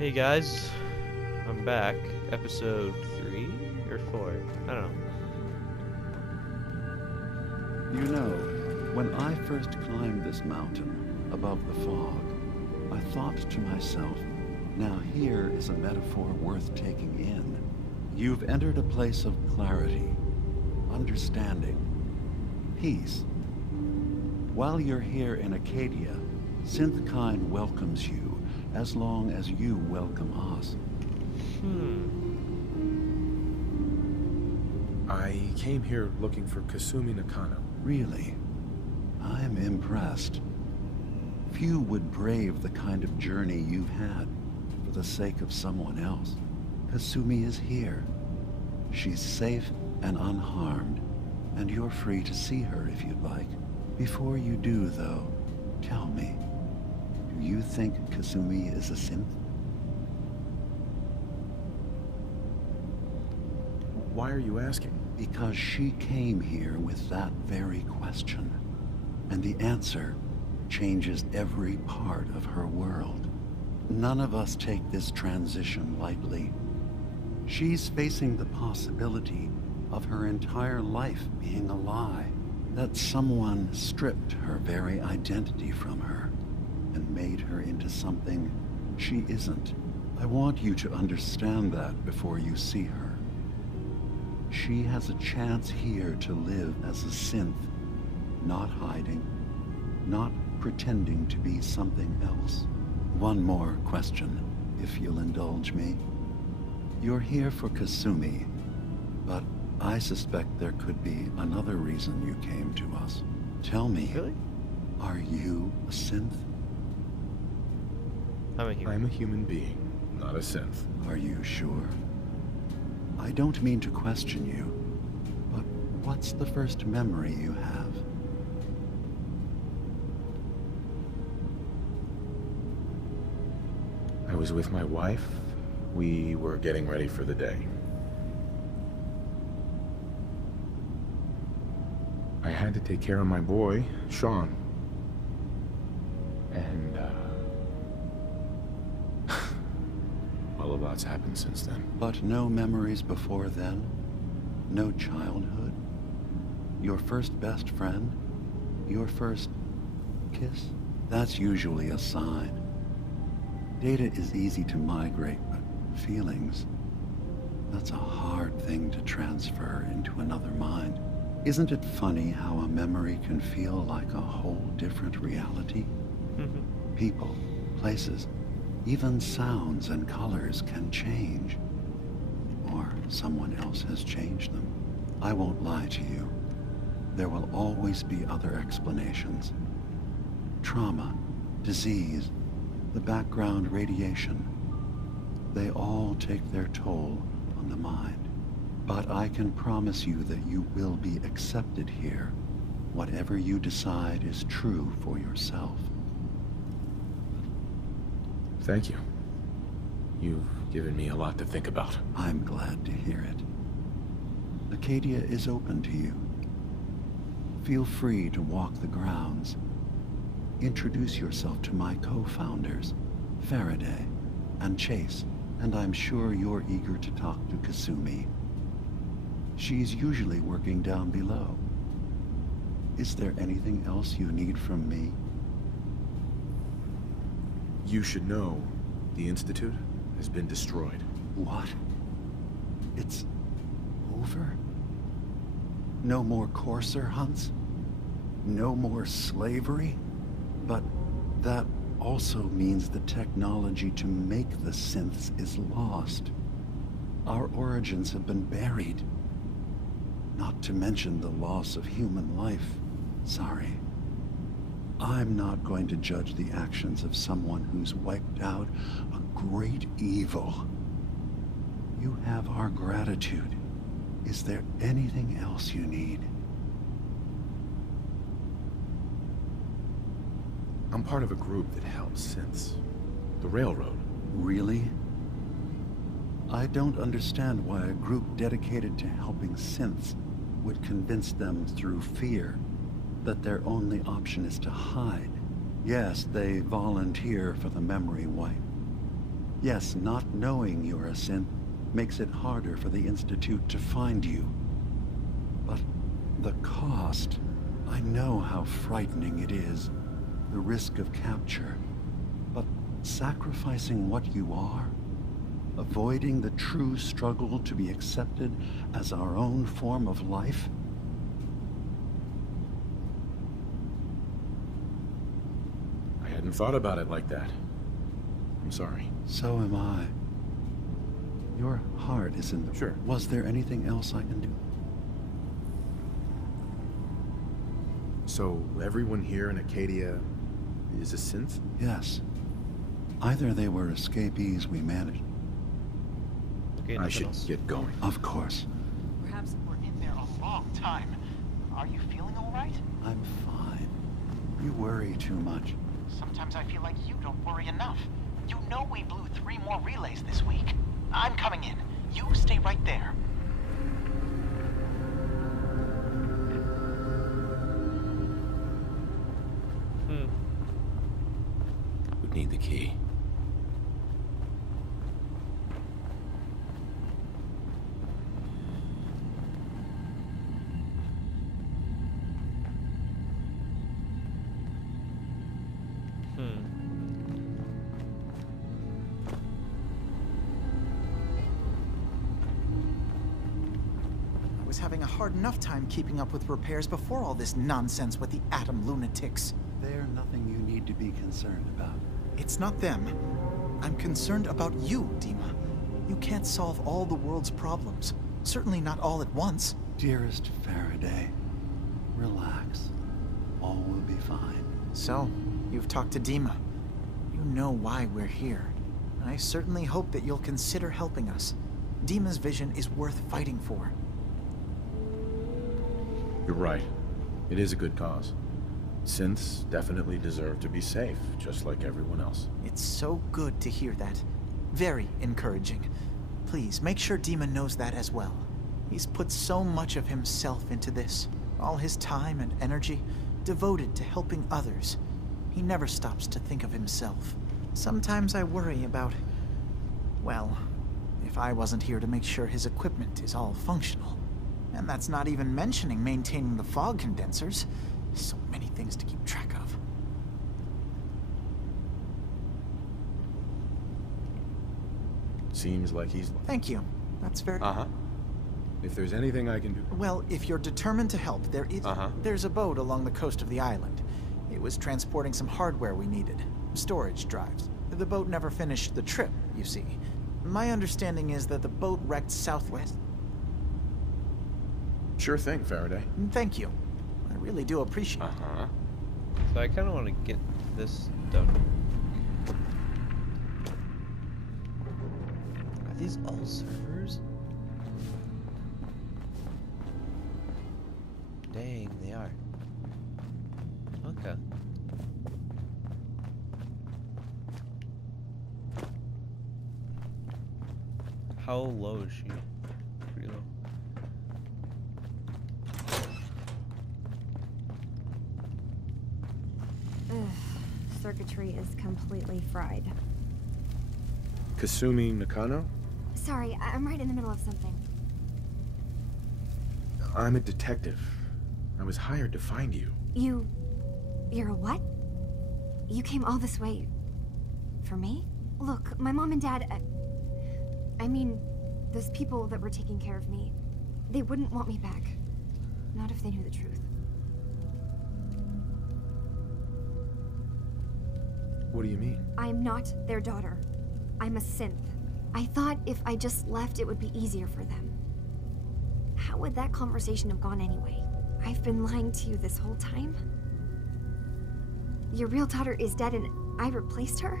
Hey guys, I'm back. Episode 3 or 4? I don't know. You know, when I first climbed this mountain above the fog, I thought to myself, now here is a metaphor worth taking in. You've entered a place of clarity, understanding, peace. While you're here in Acadia, Synthkind welcomes you as long as you welcome us. I came here looking for Kasumi Nakano. Really, I'm impressed. Few would brave the kind of journey you've had for the sake of someone else. Kasumi is here. She's safe and unharmed, and you're free to see her if you'd like. Before you do, though, tell me, do you think Kasumi is a synth? Why are you asking? Because she came here with that very question, and the answer changes every part of her world. None of us take this transition lightly. She's facing the possibility of her entire life being a lie, that someone stripped her very identity from her and made her into something she isn't. I want you to understand that before you see her. She has a chance here to live as a synth, not hiding, not pretending to be something else. One more question, if you'll indulge me. You're here for Kasumi, but I suspect there could be another reason you came to us. Tell me, Really? are you a synth? I'm a human being, not a synth. Are you sure? I don't mean to question you, but what's the first memory you have? I was with my wife. We were getting ready for the day. I had to take care of my boy, Sean. And, well, a lot's happened since then. But no memories before then? No childhood? Your first best friend? Your first kiss? That's usually a sign. Data is easy to migrate, but feelings, that's a hard thing to transfer into another mind. Isn't it funny how a memory can feel like a whole different reality? People, places, even sounds and colors can change. Or someone else has changed them. I won't lie to you. There will always be other explanations. Trauma, disease, the background radiation. They all take their toll on the mind. But I can promise you that you will be accepted here, whatever you decide is true for yourself. Thank you. You've given me a lot to think about. I'm glad to hear it. Acadia is open to you. Feel free to walk the grounds. Introduce yourself to my co-founders, Faraday and Chase, and I'm sure you're eager to talk to Kasumi. She's usually working down below. Is there anything else you need from me? You should know the Institute has been destroyed. What? It's over? No more courser hunts? No more slavery? But that also means the technology to make the synths is lost. Our origins have been buried. Not to mention the loss of human life. Sorry. I'm not going to judge the actions of someone who's wiped out a great evil. You have our gratitude. Is there anything else you need? I'm part of a group that helps synths. The Railroad. Really? I don't understand why a group dedicated to helping synths would convince them through fear that their only option is to hide. Yes, they volunteer for the memory wipe. Yes, not knowing you're a synth makes it harder for the Institute to find you. But the cost, I know how frightening it is. The risk of capture. But sacrificing what you are, avoiding the true struggle to be accepted as our own form of life, I hadn't thought about it like that. I'm sorry. so am I. Your heart is in the... Sure. Was there anything else I can do? So, everyone here in Acadia is a synth? Yes. Either they were escapees we managed. Okay, I nothing should else. get going. Of course. Perhaps we're in there a long time. Are you feeling all right? I'm fine. You worry too much. Sometimes I feel like you don't worry enough. You know we blew 3 more relays this week. I'm coming in. You stay right there. Would need the key. I was having a hard enough time keeping up with repairs before all this nonsense with the atom lunatics. They're nothing you need to be concerned about. It's not them. I'm concerned about you, Dima. You can't solve all the world's problems. Certainly not all at once. Dearest Faraday, relax. All will be fine. So, you've talked to Dima. You know why we're here. I certainly hope that you'll consider helping us. Dima's vision is worth fighting for. You're right. It is a good cause. Synths definitely deserve to be safe, just like everyone else. It's so good to hear that. Very encouraging. Please, make sure Dima knows that as well. He's put so much of himself into this. All his time and energy devoted to helping others. He never stops to think of himself. Sometimes I worry about... well, if I wasn't here to make sure his equipment is all functional. And that's not even mentioning maintaining the fog condensers. So many things to keep track of. Seems like he's... Thank you. That's very... Uh-huh. If there's anything I can do... Well, if you're determined to help, there's a boat along the coast of the island. It was transporting some hardware we needed. Storage drives. The boat never finished the trip, you see. My understanding is that the boat wrecked southwest. Sure thing, Faraday. Thank you. I really do appreciate it. Uh-huh. So I kind of want to get this done. Are these all servers? Dang, they are. Okay. How low is she? Pretty low. Circuitry is completely fried. Kasumi Nakano? Sorry, I'm right in the middle of something. I'm a detective. I was hired to find you. You're a what? You came all this way... for me? Look, my mom and dad... I mean, those people that were taking care of me, they wouldn't want me back. Not if they knew the truth. What do you mean? I'm not their daughter. I'm a synth. I thought if I just left, it would be easier for them. How would that conversation have gone anyway? I've been lying to you this whole time? Your real daughter is dead and I replaced her?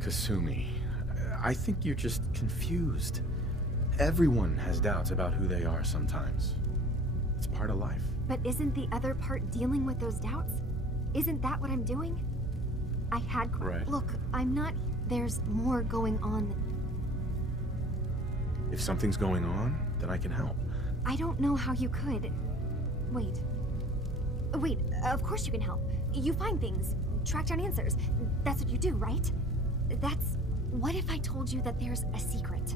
Kasumi, I think you're just confused. Everyone has doubts about who they are sometimes. It's part of life. But isn't the other part dealing with those doubts? Isn't that what I'm doing? I had... Right. Look, I'm not... There's more going on. If something's going on, then I can help. I don't know how you could. Wait. Wait, of course you can help. You find things, track down answers. That's what you do, right? That's... What if I told you that there's a secret?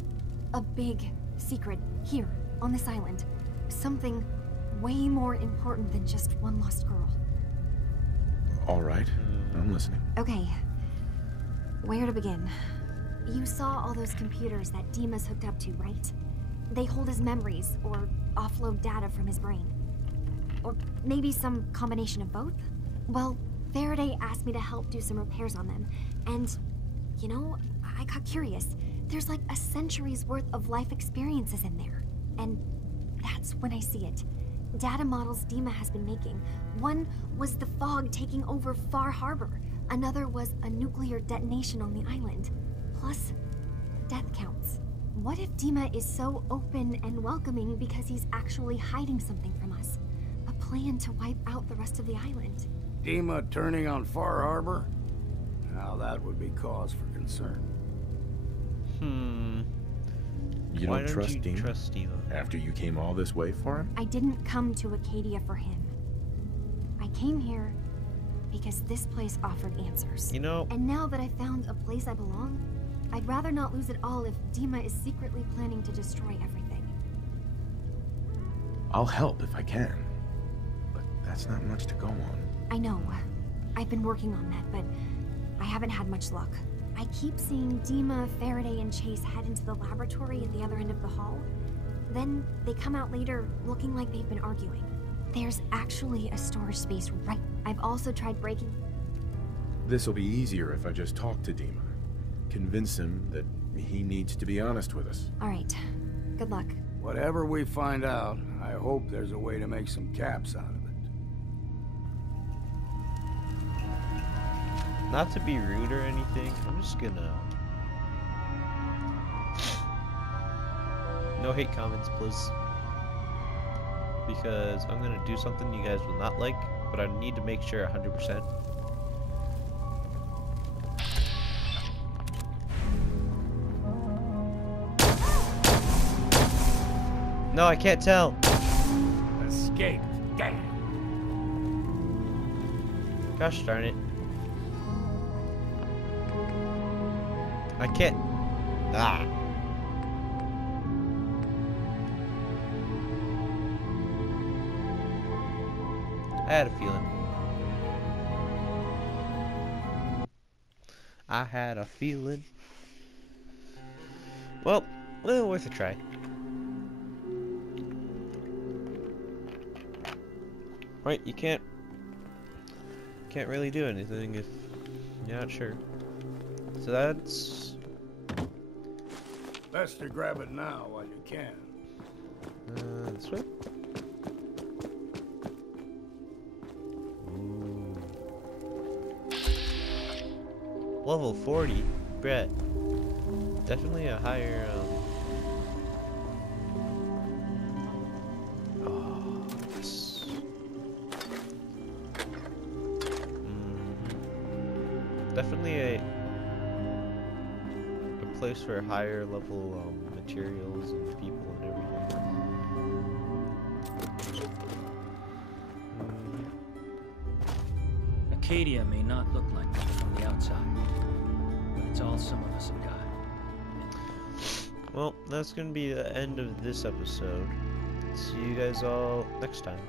A big secret here, on this island. Something way more important than just one lost girl. All right, I'm listening. Okay. Where to begin? You saw all those computers that Dima's hooked up to, right? They hold his memories, or offload data from his brain. Or maybe some combination of both? Well, Faraday asked me to help do some repairs on them, and, you know, I got curious. There's like a century's worth of life experiences in there. And that's when I see it. Data models Dima has been making. One was the fog taking over Far Harbor. Another was a nuclear detonation on the island. Plus, death counts. What if Dima is so open and welcoming because he's actually hiding something from us? A plan to wipe out the rest of the island. Dima turning on Far Harbor? Now that would be cause for concern. You Why don't trust you Dima? trust Dima? After you came all this way for him? I didn't come to Acadia for him. I came here because this place offered answers. You know, And now that I found a place I belong, I'd rather not lose it all if Dima is secretly planning to destroy everything. I'll help if I can. But that's not much to go on. I know. I've been working on that, but I haven't had much luck. I keep seeing Dima, Faraday, and Chase head into the laboratory at the other end of the hall. Then they come out later looking like they've been arguing. There's actually a storage space right. I've also tried breaking... This'll be easier if I just talk to Dima. Convince him that he needs to be honest with us. Alright. Good luck. Whatever we find out, I hope there's a way to make some caps out of it. not to be rude or anything, I'm just gonna... No hate comments, please. Because I'm gonna do something you guys will not like, but I need to make sure 100%. No, I can't tell. Escape. Damn. Gosh darn it. I can't. Ah. I had a feeling. I had a feeling. Well, worth a try. Right, you can't really do anything if you're not sure. So that's... Best to grab it now while you can. This way? Ooh. Level 40? Brett. Definitely a higher, definitely a place for higher level materials and people and everything. Acadia may not look like that from the outside, but it's all some of us have got. Well, that's gonna be the end of this episode. See you guys all next time.